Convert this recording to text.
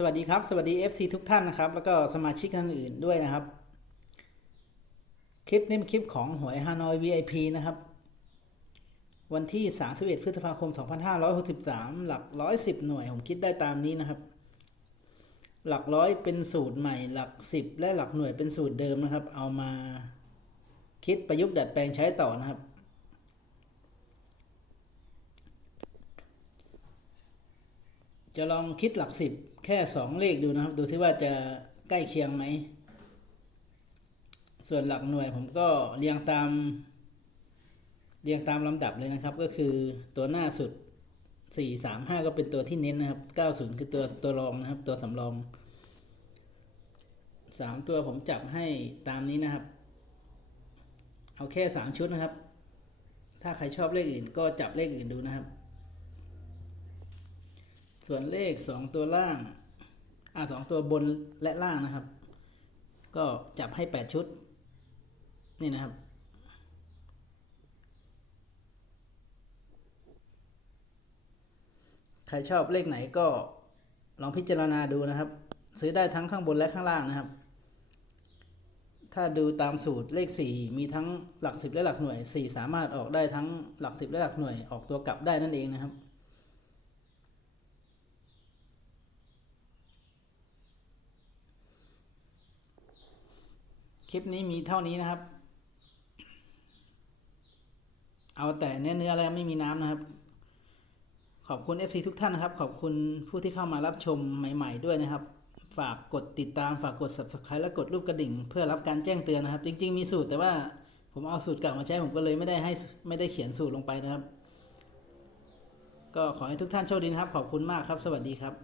สวัสดีครับ สวัสดี FC ทุกท่านนะครับ แล้วก็สมาชิกท่านอื่นด้วยนะครับ คลิปนี้เป็นคลิปของหวยฮานอย VIP นะครับ วันที่ 31 พฤษภาคม 2563 หลัก 110 หน่วย ผมคิดได้ตามนี้นะครับ หลักร้อยเป็นสูตรใหม่ หลัก 10 และหลักหน่วยเป็นสูตรเดิมนะครับ เอามาคิดประยุกต์ดัดแปลงใช้ต่อนะครับ จะลองคิดหลักสิบแค่สองเลขดูนะครับ ดูที่ว่าจะใกล้เคียงไหม ส่วนหลักหน่วยผมก็เรียงตาม เรียงตามลำดับเลยนะครับ ก็คือตัวหน้าสุดสี่สามห้าก็เป็นตัวที่เน้นนะครับเก้าศูนย์คือตัวตัวรองนะครับ ตัวสำรองสามตัวผมจับให้ตามนี้นะครับ เอาแค่สามชุดนะครับ ถ้าใครชอบเลขอื่นก็จับเลขอื่นดูนะครับ ส่วนเลขสองตัวล่าง อ่าสองตัวบนและล่างนะครับ ก็จับให้แปดชุด นี่นะครับ ใครชอบเลขไหนก็ลองพิจารณาดูนะครับ ซื้อได้ทั้งข้างบนและข้างล่างนะครับ ถ้าดูตามสูตรเลขสี่มีทั้งหลักสิบและหลักหน่วยสี่สามารถออกได้ทั้งหลักสิบและหลักหน่วย ออกตัวกลับได้นั่นเองนะครับ คลิปนี้มีเท่านี้นะครับ เอาแต่เนื้อเนื้อแล้วไม่มีน้ำนะครับ ขอบคุณ FC ทุกท่านนะครับ ขอบคุณผู้ที่เข้ามารับชมใหม่ ๆ ด้วยนะครับ ฝากกดติดตามฝากกด subscribe และกดรูปกระดิ่ง เพื่อรับการแจ้งเตือนนะครับ จริง ๆ มีสูตรแต่ว่าผมเอาสูตรเก่ามาใช้ผมก็เลยไม่ได้ให้ไม่ได้เขียนสูตรลงไปนะครับ ก็ขอให้ทุกท่านโชคดีนะครับ ขอบคุณมากครับ สวัสดีครับ